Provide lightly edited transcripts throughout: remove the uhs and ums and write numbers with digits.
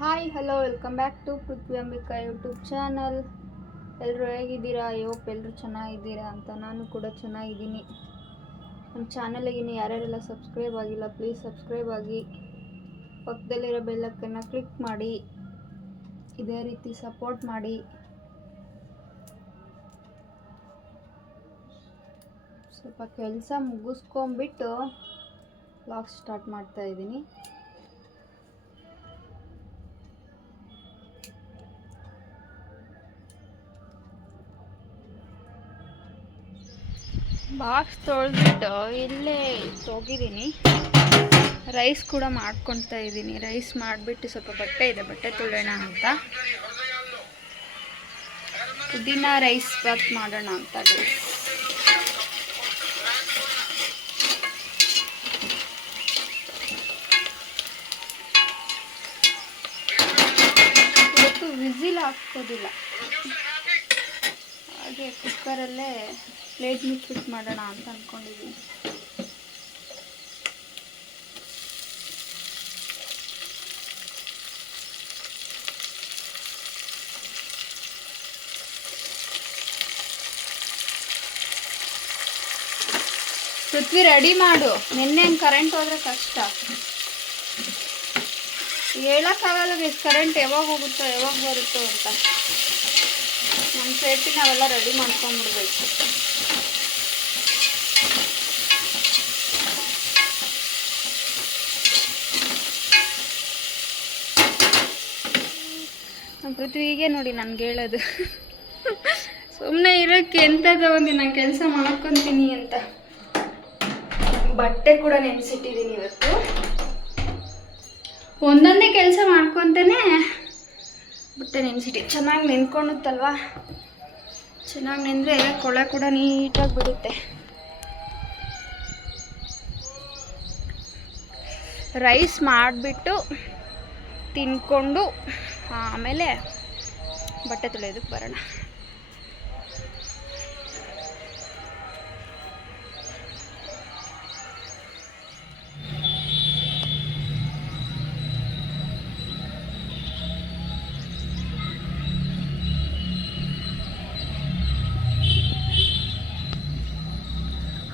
Hi hello welcome back to Prithvi Ambika YouTube channel. ಎಲ್ಲರೂ ಹೇಗಿದ್ದೀರಾ? Hope ಎಲ್ಲರೂ ಚೆನ್ನಾಗಿದ್ದೀರಾ ಅಂತ. ನಾನು ಕೂಡ ಚೆನ್ನಾಗಿದ್ದೀನಿ. ನಮ್ಮ ಚಾನಲ್ಗೆ ಇನ್ನು ಯಾರ್ಯಾರೆಲ್ಲ ಸಬ್ಸ್ಕ್ರೈಬ್ ಆಗಿಲ್ಲ ಪ್ಲೀಸ್ ಸಬ್ಸ್ಕ್ರೈಬ್ ಆಗಿ, ಪಕ್ಕದಲ್ಲಿರೋ ಬೆಲ್ಲಕ್ಕನ್ನು ಕ್ಲಿಕ್ ಮಾಡಿ, ಇದೇ ರೀತಿ ಸಪೋರ್ಟ್ ಮಾಡಿ. ಸ್ವಲ್ಪ ಕೆಲಸ ಮುಗಿಸ್ಕೊಂಬಿಟ್ಟು ವ್ಲಾಗ್ ಸ್ಟಾರ್ಟ್ ಮಾಡ್ತಾ ಇದ್ದೀನಿ. ಬಾಕ್ಸ್ ತೊಳೆದ್ಬಿಟ್ಟು ಇಲ್ಲೇ ಹೋಗಿದ್ದೀನಿ. ರೈಸ್ ಕೂಡ ಮಾಡ್ಕೊತಾ ಇದ್ದೀನಿ. ರೈಸ್ ಮಾಡಿಬಿಟ್ಟು ಸ್ವಲ್ಪ ಬಟ್ಟೆ ಇದೆ, ಬಟ್ಟೆ ತೊಳೆಯೋಣ ಅಂತ. ಪುದೀನ ರೈಸ್ ಬಾತ್ ಮಾಡೋಣ ಅಂತ. ಇವತ್ತು ವಿಸಿಲ್ ಹಾಕೋದಿಲ್ಲ, ಹಾಗೆ ಕುಕ್ಕರಲ್ಲೇ ಪ್ಲೇಟ್ ಮುಚ್ಚಿಬಿಟ್ಟು ಮಾಡೋಣ ಅಂತ ಅಂದ್ಕೊಂಡಿದ್ದೀನಿ. ಪೃಥ್ವಿ ರೆಡಿ ಮಾಡು, ನಿನ್ನೆ ಹಂಗೆ ಕರೆಂಟ್ ಹೋದ್ರೆ ಕಷ್ಟ. ಹೇಳೋಕ್ಕಾಗಲ್ಲ ಕರೆಂಟ್ ಯಾವಾಗ ಹೋಗುತ್ತೋ ಯಾವಾಗ ಬರುತ್ತೋ ಅಂತ. ನಮ್ಮ ಸೇಫ್ಟಿ ನಾವೆಲ್ಲ ರೆಡಿ ಮಾಡ್ಕೊಂಡ್ಬಿಡ್ಬೇಕು. ನಮ್ಮ ಪೃಥ್ವಿಗೆ ನೋಡಿ ನನಗೆ ಹೇಳೋದು, ಸುಮ್ಮನೆ ಇರೋಕ್ಕೆ ಎಂಥದ್ದು ಒಂದು ನಾನು ಕೆಲಸ ಮಾಡ್ಕೊತೀನಿ ಅಂತ. ಬಟ್ಟೆ ಕೂಡ ನೆನೆಸಿಟ್ಟಿದ್ದೀನಿ ಇವತ್ತು. ಒಂದೊಂದೇ ಕೆಲಸ ಮಾಡ್ಕೊತಾನೆ ಬಟ್ಟೆ ನೆನೆಸಿಟ್ಟು ಚೆನ್ನಾಗಿ ನೆನ್ಕೊಳುತ್ತಲ್ವ. ಚೆನ್ನಾಗಿ ನೆಂದರೆ ಕೊಳೆ ಕೂಡ ನೀಟಾಗಿ ಬಿಡುತ್ತೆ. ರೈಸ್ ಮಾಡಿಬಿಟ್ಟು ತಿನ್ಕೊಂಡು ಆಮೇಲೆ ಬಟ್ಟೆ ತೊಳೆಯೋದಕ್ಕೆ ಬರೋಣ.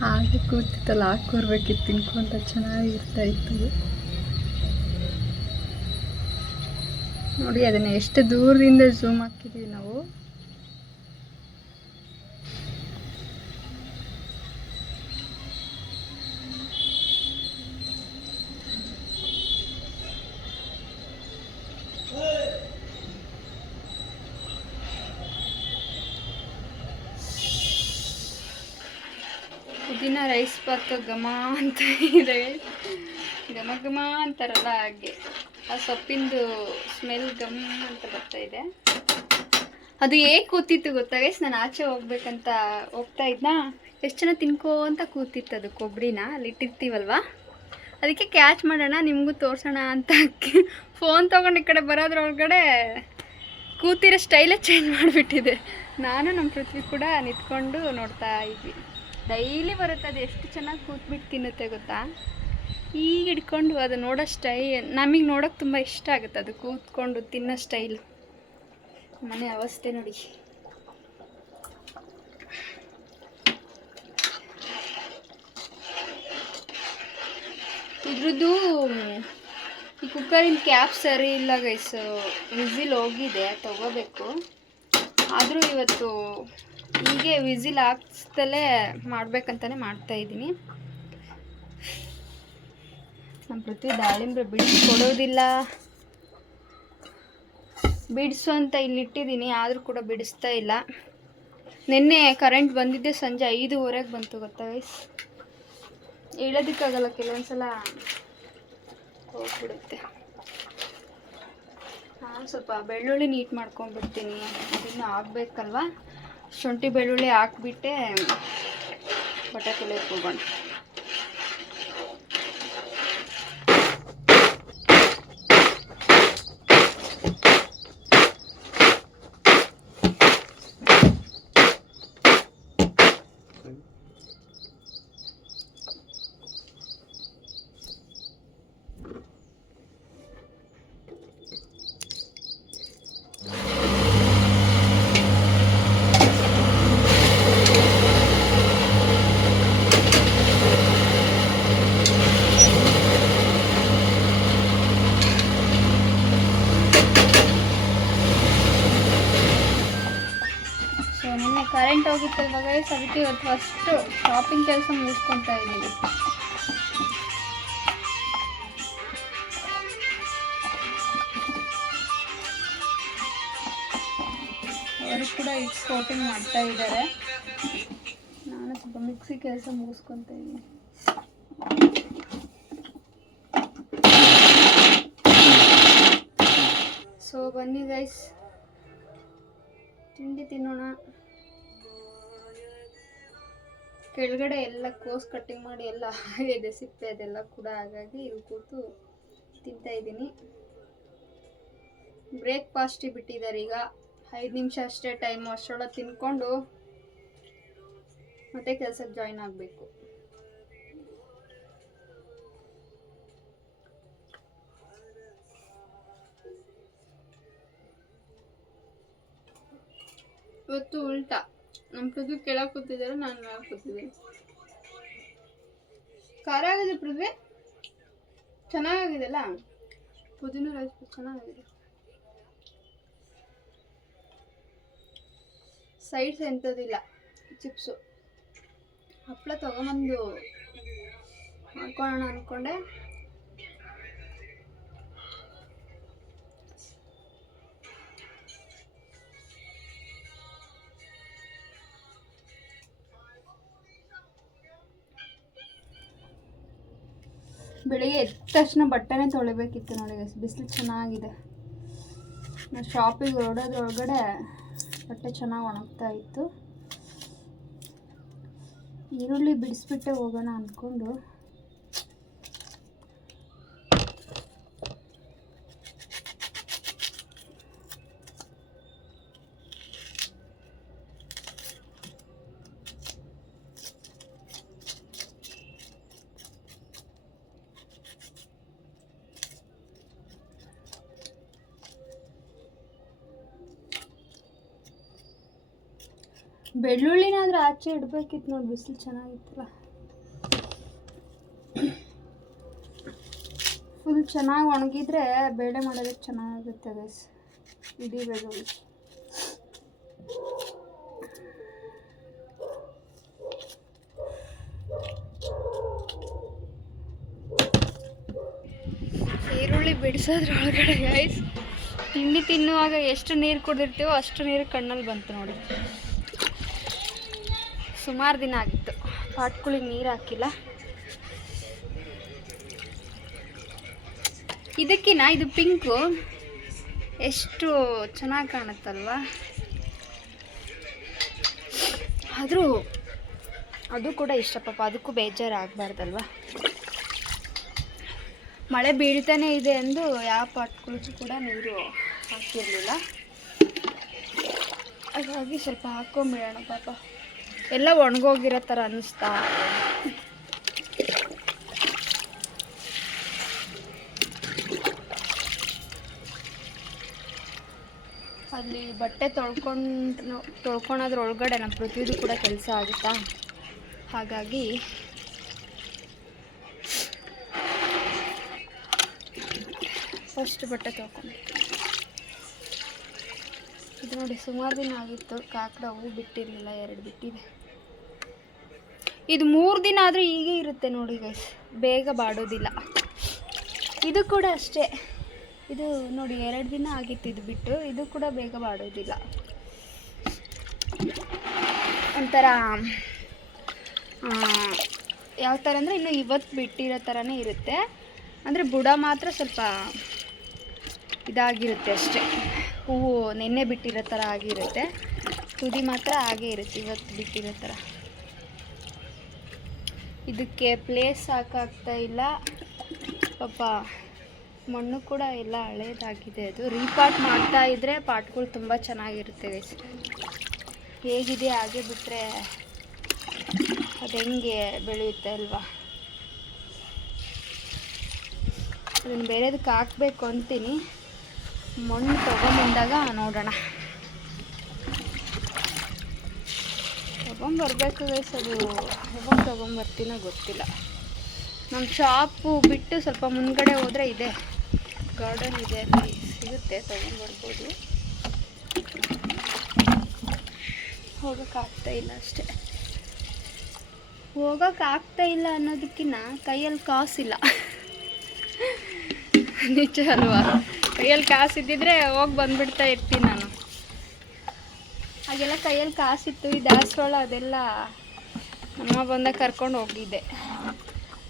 ಹಾಗೆ ಕೂತಿತ್ತಲ್ಲ, ಹಾಕೋರ್ಬೇಕಿತ್ತು ತಿನ್ಕೊಂತ, ಚೆನ್ನಾಗಿರ್ತಾಯಿತ್ತು. ನೋಡಿ ಅದನ್ನು ಎಷ್ಟು ದೂರದಿಂದ ಝೂಮ್ ಹಾಕಿದ್ದೀವಿ ನಾವು. ಪುದೀನ ರೈಸ್ ಬಾತ್ ಘಮ ಅಂತ ಇದೆ, ಘಮ ಘಮ ಅಂತಾರಲ್ಲ ಹಾಗೆ. ಆ ಸೊಪ್ಪಿಂದು ಸ್ಮೆಲ್ ಘಮ್ ಅಂತ ಬರ್ತಾ ಇದೆ. ಅದು ಹೇಗೆ ಕೂತಿತ್ತು ಗೊತ್ತಾ ಗೈಸ್? ನಾನು ಆಚೆ ಹೋಗ್ಬೇಕಂತ ಹೋಗ್ತಾ ಇದ್ನಾ, ಎಷ್ಟು ಜನ ತಿನ್ಕೋ ಅಂತ ಕೂತಿತ್ತು ಅದು ಕೊಬ್ಬರಿನ ಅಲ್ಲಿ ಇಟ್ಟಿರ್ತೀವಲ್ವ. ಅದಕ್ಕೆ ಕ್ಯಾಚ್ ಮಾಡೋಣ ನಿಮಗೂ ತೋರಿಸೋಣ ಅಂತ ಫೋನ್ ತೊಗೊಂಡು ಈ ಕಡೆ ಬರೋದ್ರೊಳಗಡೆ ಕೂತಿರೋ ಸ್ಟೈಲೇ ಚೇಂಜ್ ಮಾಡಿಬಿಟ್ಟಿದೆ. ನಾನು ನಮ್ಮ ಪೃಥ್ವಿ ಕೂಡ ನಿಂತ್ಕೊಂಡು ನೋಡ್ತಾ ಇದ್ವಿ. ಡೈಲಿ ಬರುತ್ತೆ ಅದು, ಎಷ್ಟು ಚೆನ್ನಾಗಿ ಕೂತ್ಬಿಟ್ಟು ತಿನ್ನುತ್ತೆ ಗೊತ್ತಾ. ಈಗ ಹಿಡ್ಕೊಂಡು ಅದು ನೋಡೋ ಸ್ಟೈಲ್ ನಮಗೆ ನೋಡೋಕೆ ತುಂಬ ಇಷ್ಟ ಆಗುತ್ತೆ. ಅದು ಕೂತ್ಕೊಂಡು ತಿನ್ನೋ ಸ್ಟೈಲ್. ಮನೆ ಅವಸ್ಥೆ ನೋಡಿ. ಇದ್ರದ್ದು ಈ ಕುಕ್ಕರಿನ ಕ್ಯಾಪ್ ಸರಿ ಇಲ್ಲ ಗೈಸ್, ವಿಸಿಲ್ ಹೋಗಿದೆ, ತಗೋಬೇಕು. ಆದರೂ ಇವತ್ತು ಹೀಗೆ ವಿಸಿಲ್ ಹಾಕ್ಸ್ದಲೇ ಮಾಡ್ಬೇಕಂತಲೇ ಮಾಡ್ತಾಯಿದ್ದೀನಿ. ನಮ್ಮ ಪೃಥ್ವಿ ದಾಳಿಂಬೆ ಬಿಡಿಸ್ಕೊಡೋದಿಲ್ಲ. ಬಿಡಿಸು ಅಂತ ಇಲ್ಲಿಟ್ಟಿದ್ದೀನಿ, ಆದರೂ ಕೂಡ ಬಿಡಿಸ್ತಾ ಇಲ್ಲ. ನಿನ್ನೆ ಕರೆಂಟ್ ಬಂದಿದ್ದೆ ಸಂಜೆ 5:15ಗೆ ಬಂತು ಗೊತ್ತಾ ಗೈಸ್. ಹೇಳೋದಕ್ಕಾಗಲ್ಲ, ಕೆಲವೊಂದು ಸಲ ಹೋಗ್ಬಿಡುತ್ತೆ. ನಾನು ಸ್ವಲ್ಪ ಬೆಳ್ಳುಳ್ಳಿ ನೀಟ್ ಮಾಡ್ಕೊಂಡ್ಬಿಡ್ತೀನಿ, ಅದನ್ನು ಆಗಬೇಕಲ್ವ. ಶುಂಠಿ ಬೆಳ್ಳುಳ್ಳಿ ಹಾಕ್ಬಿಟ್ಟೆ ಬಟ್ಟೆ ತೊಳೆಯೋಕೆ ಹೋಗೋಣ. ಕರೆಂಟ್ ಹೋಗಿತ್ತಲ್ವ ಗೈಸ್, ಅದಕ್ಕೆ ಇವತ್ತು ಫಸ್ಟು ಶಾಪಿಂಗ್ ಕೆಲಸ ಮುಗಿಸ್ಕೊತಾ ಇದ್ದೀವಿ. ಅವರು ಕೂಡ ಇಟ್ಸ್ ಕೋಟಿಂಗ್ ಮಾಡ್ತಾ ಇದ್ದಾರೆ. ನಾನು ಸ್ವಲ್ಪ ಮಿಕ್ಸಿ ಕೆಲಸ ಮುಗಿಸ್ಕೊತಾ ಇದ್ದೀನಿ. ಸೊ ಬನ್ನಿ ಗೈಸ್, ತಿಂಡಿ ತಿನ್ನೋಣ. ಕೆಳಗಡೆ ಎಲ್ಲ ಕೋಸ್ ಕಟ್ಟಿಂಗ್ ಮಾಡಿ ಎಲ್ಲ ಆಗಿದೆ, ಸಿಪ್ಪೆ ಅದೆಲ್ಲ ಕೂಡ, ಹಾಗಾಗಿ ಇಲ್ಲಿ ಕೂತು ತಿಂತಾ ಇದ್ದೀನಿ. ಬ್ರೇಕ್ಫಾಸ್ಟ್ ಬಿಟ್ಟಿದ್ದಾರೆ ಈಗ, 5 ನಿಮಿಷ ಅಷ್ಟೇ ಟೈಮು. ಅಷ್ಟರೊಳಗೆ ತಿನ್ಕೊಂಡು ಮತ್ತೆ ಕೆಲಸಕ್ಕೆ ಜಾಯಿನ್ ಆಗಬೇಕು. ಇವತ್ತು ಉಲ್ಟಾ, ನಮ್ಮ ಪೃಥ್ವಿ ಕೆಳಗೆ ಕೂತಿದ್ದಾರೆ, ನಾನು ಮೇಲೆ ಕೂತಿದ್ದೀನಿ. ಖಾರ ಆಗಿದೆ ಪೃಥ್ವಿ, ಚೆನ್ನಾಗಾಗಿದೆಲ್ಲ. ಪುದೀನ ರೈಸ್ ಚೆನ್ನಾಗಿದೆ. ಸೈಡ್ಸ್ ಎಂಥದಿಲ್ಲ, ಚಿಪ್ಸು. ಹಪ್ಪಳ ತೊಗೊಂಬಂದು ಮಾಡ್ಕೊಳ್ಳೋಣ ಅಂದ್ಕೊಂಡೆ. ಬೆಳಿಗ್ಗೆ ಎದ್ದ ತಕ್ಷಣ ಬಟ್ಟೆನೇ ತೊಳಿಬೇಕಿತ್ತು ನೋಡಿ, ಬಿಸಿಲು ಚೆನ್ನಾಗಿದೆ. ನಾವು ಶಾಪಿಗೆ ಹೊರಡೋದ್ರೊಳಗಡೆ ಬಟ್ಟೆ ಚೆನ್ನಾಗಿ ಒಣಗ್ತಾ ಇತ್ತು. ಈರುಳ್ಳಿ ಬಿಡಿಸ್ಬಿಟ್ಟೆ ಹೋಗೋಣ ಅಂದ್ಕೊಂಡು ಬೆಳ್ಳುಳ್ಳಿನಾದ್ರೂ ಆಚೆ ಇಡಬೇಕಿತ್ತು ನೋಡಿ, ಬಿಸಿಲು ಚೆನ್ನಾಗಿತ್ತಲ್ಲ. ಫುಲ್ ಚೆನ್ನಾಗಿ ಒಣಗಿದ್ರೆ ಬೇಳೆ ಮಾಡೋದಕ್ಕೆ ಚೆನ್ನಾಗುತ್ತೆ ಗೈಸ್. ಇಡೀ ಬೆಳ್ಳುಳ್ಳಿ ಈರುಳ್ಳಿ ಬಿಡಿಸೋದ್ರೊಳಗಡೆ ಗೈಸ್, ತಿಂಡಿ ತಿನ್ನುವಾಗ ಎಷ್ಟು ನೀರು ಕುಡಿದಿರ್ತೀವೋ ಅಷ್ಟು ನೀರು ಕಣ್ಣಲ್ಲಿ ಬಂತು ನೋಡಿ. ಸುಮಾರು ದಿನ ಆಗಿತ್ತು ಪಾಟ್ಗಳಿಗೆ ನೀರು ಹಾಕಿಲ್ಲ. ಇದಕ್ಕಿನ ಇದು ಪಿಂಕು ಎಷ್ಟು ಚೆನ್ನಾಗಿ ಕಾಣುತ್ತಲ್ವ. ಆದರೂ ಅದು ಕೂಡ ಇಷ್ಟ ಪಾಪ, ಅದಕ್ಕೂ ಬೇಜಾರು ಆಗಬಾರ್ದಲ್ವ. ಮಳೆ ಬೀಳ್ತಾನೆ ಇದೆ ಎಂದು ಯಾವ ಪಾಟ್ಗಳಿಗೂ ಕೂಡ ನೀರು ಹಾಕಿರಲಿಲ್ಲ, ಹಾಗಾಗಿ ಸ್ವಲ್ಪ ಹಾಕೊಂಬಿಡೋಣ ಪಾಪ. ಎಲ್ಲ ಒಣಗೋಗಿರೋ ಥರ ಅನ್ನಿಸ್ತಾ. ಅಲ್ಲಿ ಬಟ್ಟೆ ತೊಳ್ಕೊಳೋದ್ರೊಳಗಡೆ ನಮ್ಮ ಪ್ರತಿಯೊಂದು ಕೂಡ ಕೆಲಸ ಆಗುತ್ತಾ, ಹಾಗಾಗಿ ಫಸ್ಟ್ ಬಟ್ಟೆ ತೊಳ್ಕೊಂಡು. ಇದು ನೋಡಿ ಸುಮಾರು ದಿನ ಆಗಿತ್ತು, ಕಾಕಡ ಹೂ ಬಿಟ್ಟಿರಲಿಲ್ಲ, 2 ಬಿಟ್ಟಿದೆ. ಇದು 3 ದಿನ ಆದರೆ ಹೀಗೆ ಇರುತ್ತೆ ನೋಡಿ ಗೈಸ್, ಬೇಗ ಬಾಡೋದಿಲ್ಲ. ಇದು ಕೂಡ ಅಷ್ಟೇ, ಇದು ನೋಡಿ 2 ದಿನ ಆಗಿತ್ತು ಇದು ಬಿಟ್ಟು, ಇದು ಕೂಡ ಬೇಗ ಬಾಡೋದಿಲ್ಲ. ಒಂಥರ ಯಾವ ಥರ ಅಂದರೆ ಇನ್ನು ಇವತ್ತು ಬಿಟ್ಟಿರೋ ಥರನೇ ಇರುತ್ತೆ. ಅಂದರೆ ಬುಡ ಮಾತ್ರ ಸ್ವಲ್ಪ ಇದಾಗಿರುತ್ತೆ ಅಷ್ಟೇ, ಹೂವು ನೆನ್ನೆ ಬಿಟ್ಟಿರೋ ಥರ ಆಗಿರುತ್ತೆ. ತುದಿ ಮಾತ್ರ ಹಾಗೇ ಇರುತ್ತೆ ಇವತ್ತು ಬಿಟ್ಟಿರೋ ಥರ. ಇದಕ್ಕೆ ಪ್ಲೇಸ್ ಸಾಕಾಗ್ತಾ ಇಲ್ಲ ಪಾಪ, ಮಣ್ಣು ಕೂಡ ಎಲ್ಲ ಹಳೇದಾಗಿದೆ. ಅದು ರೀಪಾಟ್ ಮಾಡ್ತಾ ಇದ್ದರೆ ಪಾಟ್ಗಳು ತುಂಬ ಚೆನ್ನಾಗಿರುತ್ತೆ ಗೈಸ್. ಹೇಗಿದೆ ಹಾಗೆ ಬಿಟ್ಟರೆ ಅದು ಹೆಂಗೆ ಬೆಳೆಯುತ್ತೆ ಅಲ್ವಾ. ಅದನ್ನು ಬೇರೆದಕ್ಕೆ ಹಾಕಬೇಕು ಅಂತೀನಿ, ಮಣ್ಣು ತೊಗೊಂಬಂದಾಗ ನೋಡೋಣ. ತೊಗೊಂಬರ್ಬೇಕು ಗೈಸ್, ಅದು ಯಾವಾಗ ತೊಗೊಂಬರ್ತೀನೋ ಗೊತ್ತಿಲ್ಲ. ನಮ್ಮ ಶಾಪು ಬಿಟ್ಟು ಸ್ವಲ್ಪ ಮುಂದ್ಗಡೆ ಹೋದರೆ ಇದೆ, ಗಾರ್ಡನ್ ಇದೆ, ಅಲ್ಲಿ ಸಿಗುತ್ತೆ, ತೊಗೊಂಬರ್ಬೋದು. ಹೋಗೋಕ್ಕಾಗ್ತಾ ಇಲ್ಲ ಅಷ್ಟೇ. ಹೋಗೋಕ್ಕಾಗ್ತಾ ಇಲ್ಲ ಅನ್ನೋದಕ್ಕಿಂತ ಕೈಯಲ್ಲಿ ಕಾಸಿಲ್ಲ. ನಿಜ ಅಲ್ವಾ? ಕೈಯಲ್ಲಿ ಕಾಸಿದ್ದಿದ್ರೆ ಹೋಗಿ ಬಂದುಬಿಡ್ತಾ ಇರ್ತೀನಿ ನಾನು. ಹಾಗೆಲ್ಲ ಕೈಯಲ್ಲಿ ಕಾಸಿತ್ತು. ಈ ದಾಸವಾಳ ಅದೆಲ್ಲ ನಮ್ಮ ಬಂದಾಗ ಕರ್ಕೊಂಡು ಹೋಗಿದ್ದೆ.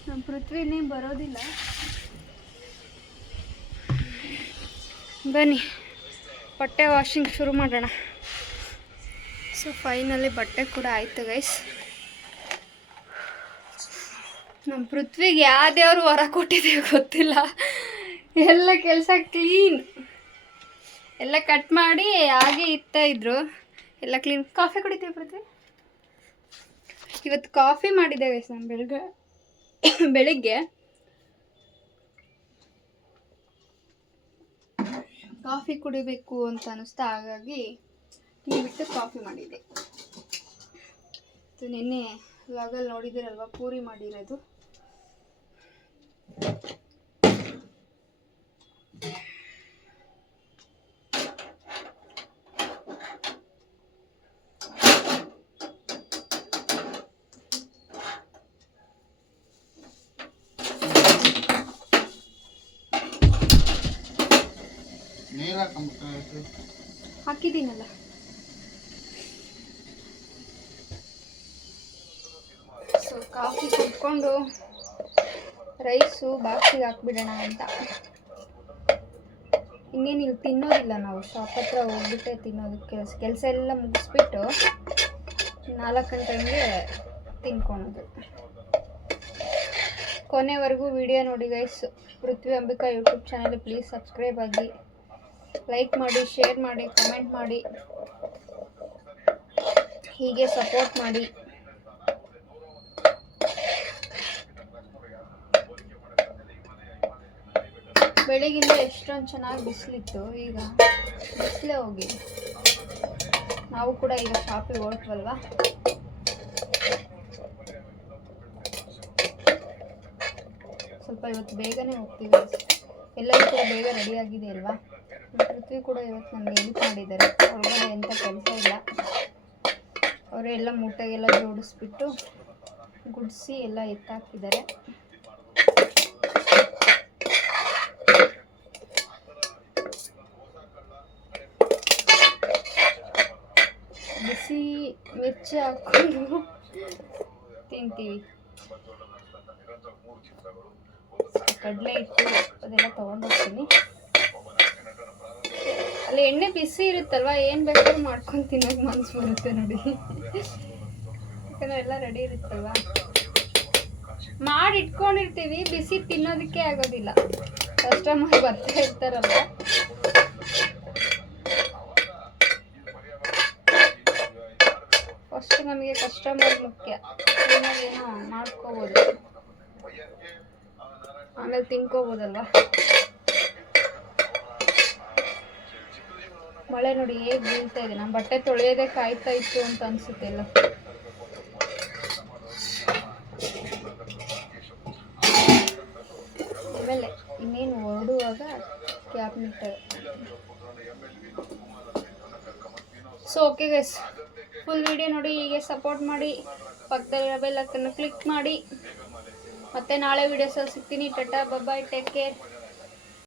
ನಮ್ಮ ಪೃಥ್ವಿನೇ ಬರೋದಿಲ್ಲ. ಬನ್ನಿ ಬಟ್ಟೆ ವಾಷಿಂಗ್ ಶುರು ಮಾಡೋಣ. ಸೊ ಫೈನಲಿ ಬಟ್ಟೆ ಕೂಡ ಆಯಿತು ಗೈಸ್. ನಮ್ಮ ಪೃಥ್ವಿಗೆ ಯಾವ್ದೇವ್ರು ಹೊರ ಕೊಟ್ಟಿದ್ದೀವಿ ಗೊತ್ತಿಲ್ಲ. ಎಲ್ಲ ಕೆಲಸ ಕ್ಲೀನ್ ಎಲ್ಲ ಕಟ್ ಮಾಡಿ ಹಾಗೆ ಇರ್ತಾಯಿದ್ರು. ಎಲ್ಲ ಕ್ಲೀನ್. ಕಾಫಿ ಕುಡಿತೀವಿ ಪೃಥ್ವಿ? ಇವತ್ತು ಕಾಫಿ ಮಾಡಿದ್ದೆ ಗೈಸ್ ನಾನು ಬೆಳಿಗ್ಗೆ ಕಾಫಿ ಕುಡಿಬೇಕು ಅಂತ ಅನ್ನಿಸ್ತಾ, ಹಾಗಾಗಿ ಟೀ ಬಿಟ್ಟು ಕಾಫಿ ಮಾಡಿದ್ದೆ. ನಿನ್ನೆ ವ್ಲಾಗಲ್ಲಿ ನೋಡಿದ್ದೀರಲ್ವ, ಪೂರಿ ಮಾಡಿರೋದು. ಹಾಕಿದ್ದೀನಲ್ಲ. ಸೊ ಕಾಫಿ ಕುಡ್ಕೊಂಡು ರೈಸು ಬಾಕ್ಸಿಗೆ ಹಾಕ್ಬಿಡೋಣ ಅಂತ. ಇನ್ನೇನು ಇಲ್ಲಿ ತಿನ್ನೋದಿಲ್ಲ ನಾವು, ಶಾಪ್ ಹತ್ರ ಹೋಗ್ಬಿಟ್ಟೆ ತಿನ್ನೋದು. ಕೆಲಸ ಎಲ್ಲ ಮುಗಿಸ್ಬಿಟ್ಟು 4 ಗಂಟೆಗೆ ತಿನ್ಕೊಳೋದು. ಕೊನೆವರೆಗೂ ವಿಡಿಯೋ ನೋಡಿ guys. Prithvi Ambika YouTube channel please subscribe ಆಗಿ, ಲೈಕ್ ಮಾಡಿ, ಶೇರ್ ಮಾಡಿ, ಕಮೆಂಟ್ ಮಾಡಿ, ಹೀಗೆ ಸಪೋರ್ಟ್ ಮಾಡಿ. ಬೆಳಗಿಂದ ಎಷ್ಟೊಂದು ಚೆನ್ನಾಗಿ ಬಿಸಿಲಿತ್ತು, ಈಗ ಬಿಸಿಲೇ ಹೋಗಿದೆ. ನಾವು ಕೂಡ ಈಗ ಶಾಪಿಗೆ ಹೊರಟ್ವಲ್ವಾ. ಸ್ವಲ್ಪ ಇವತ್ತು ಬೇಗನೆ ಹೋಗ್ತೀವಿ. ಎಲ್ಲರೂ ಕೂಡ ಬೇಗ ರೆಡಿ ಆಗಿದೆ ಅಲ್ವಾ. ಪೃಥ್ವಿ ಕೂಡ ಇವತ್ತು ನಮಗೆ ಹೆಲ್ಪ್ ಮಾಡಿದ್ದಾರೆ. ಹೊರಗಡೆ ಎಂಥ ಕೆಲಸ ಇಲ್ಲ. ಅವರೆಲ್ಲ ಮೂಟೆಗೆಲ್ಲ ಜೋಡಿಸ್ಬಿಟ್ಟು ಗುಡಿಸಿ ಎಲ್ಲ ಎತ್ತಾಕಿದ್ದಾರೆ. ಬಿಸಿ ಮಿರ್ಚಿ ಹಾಕೊಂಡು ತಿಂತೀವಿ. ಕಡಲೆ ಹಿಟ್ಟು ಅದೆಲ್ಲ ತೊಗೊಂಡೋಗ್ತೀನಿ. ಅಲ್ಲಿ ಎಣ್ಣೆ ಬಿಸಿ ಇರುತ್ತಲ್ವ, ಏನು ಬೇಕಾದ್ರೂ ಮಾಡ್ಕೊಂಡು ತಿನ್ನೋಕೆ ಮನಸ್ಸು ಬರುತ್ತೆ ನೋಡಿ. ಯಾಕಂದರೆ ಎಲ್ಲ ರೆಡಿ ಇರುತ್ತಲ್ವ, ಮಾಡಿ ಇಟ್ಕೊಂಡಿರ್ತೀವಿ. ಬಿಸಿ ತಿನ್ನೋದಕ್ಕೆ ಆಗೋದಿಲ್ಲ. ಕಸ್ಟಮರ್ ಬರ್ತಾ ಇರ್ತಾರಲ್ವ. ಫಸ್ಟ್ ನಮಗೆ ಕಸ್ಟಮರ್ ಮುಖ್ಯ. ಏನೋ ಮಾಡ್ಕೋಬೋದು, ಆಮೇಲೆ ತಿನ್ಕೋಬೋದಲ್ವ. ಮಳೆ ನೋಡಿ ಹೇಗೆ ಬೀಳ್ತಾ ಇದೆ. ನಮ್ಮ ಬಟ್ಟೆ ತೊಳೆಯೋದೇ ಕಾಯ್ತಾ ಇತ್ತು ಅಂತ ಅನಿಸುತ್ತೆ ಎಲ್ಲ. ಆಮೇಲೆ ಇನ್ನೇನು ಹೊರಡುವಾಗ cab Nitte. So okay guys, full video ನೋಡಿ, ಹೀಗೆ ಸಪೋರ್ಟ್ ಮಾಡಿ, ಪಕ್ಕದಲ್ಲಿರೋ ಬೆಲ್ ಐಕಾನ್ ಕ್ಲಿಕ್ ಮಾಡಿ. ಮತ್ತೆ ನಾಳೆ ವಿಡಿಯೋಸಲ್ಲಿ ಸಿಗ್ತೀನಿ. ಟಾಟಾ, ಬಾಯ್, ಟೇಕ್ ಕೇರ್.